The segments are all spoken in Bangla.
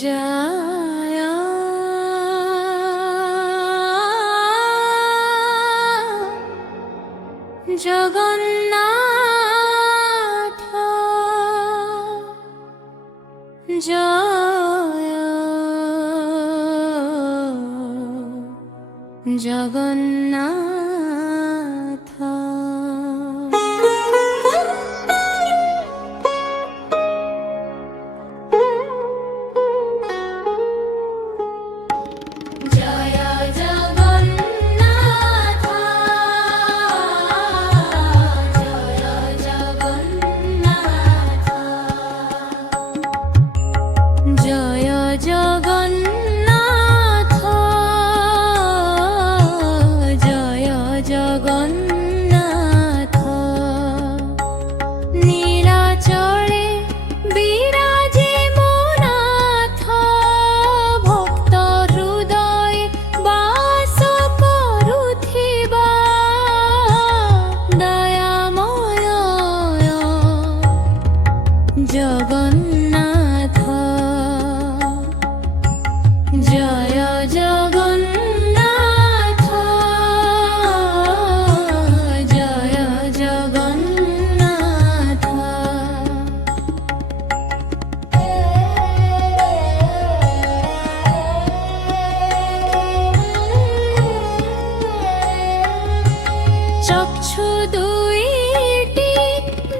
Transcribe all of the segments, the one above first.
জয় জগন্নাথ জয় জগন্নাথ। জয় জগন্নাথ জয় জগন্নাথ জয় জগন্নাথ জয় জগন্নাথ। নীলাচলে বিরাজে মোনাথ, ভক্ত হৃদয়ে বাস করুথিবা দয়াময় জগন্নাথ। জয় জগন্নাথ জয় জগন্নাথ। চক্ষু দুইটি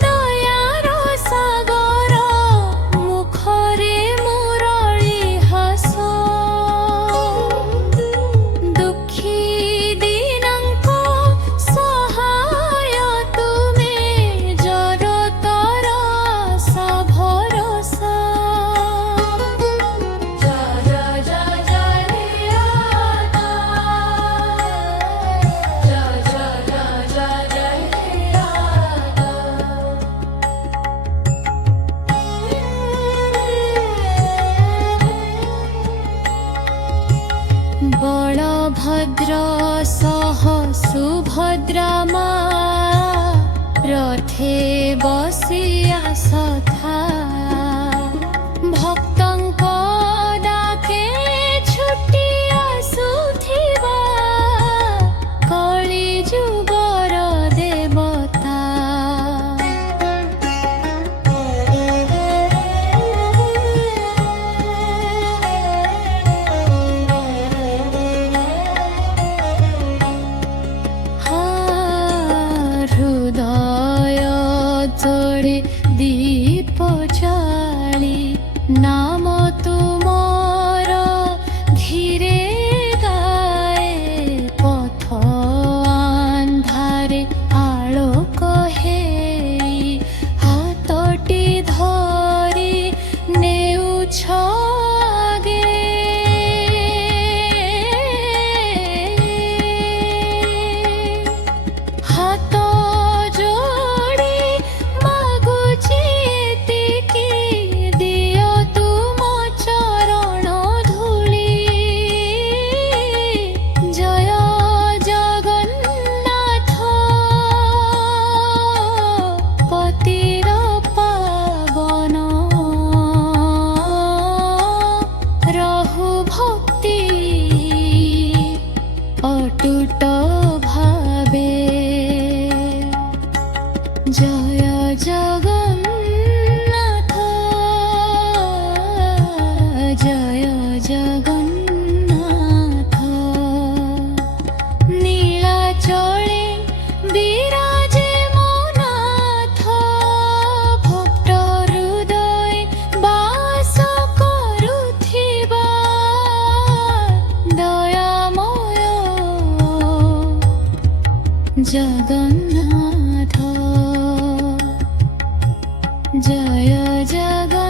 দয়ার সাগর, মুখরে মুরলী হাস। দুঃখী দীনଙ୍କ সহায় তুমে, জড়তর ভরসা। জয় জয় জয় নিয়াত, জয় জয় জয় জয় জয় নিয়াত। বলভদ্র সহ সুভদ্রা মা, রথে বসিয়া সথা। ভক্তଙ୍କ ডাকে ছুটি আসুথিবা, কଳି ଯୁଗର ଦେବତା। হৃদয় তোড়ে দীপ জালি, নাম তুমর ধীরে গায়ে। পথ আন্ধারে আলোক হেই, হাতটি ধরি নেউছ আগে। হাত ଯୋଡ଼ି ମାଗୁଛି ଏତିକି, ଦିଅ ତୁମ ଚରଣ ଧୂଳି। ଜୟ ଜଗନ୍ନାଥ ପତିର ପାବନ, ରହୁ ଭକ୍ତି ଅଟୁଟ ଭାବେ। জয় জগন্নাথ জয় জগন্নাথ। নীলাচলে বিরাজে মোনাথ, ভক্ত হৃদয়ে বাস করুথিবা দয়াময় জগন্নাথ। জয় জগন্নাথ।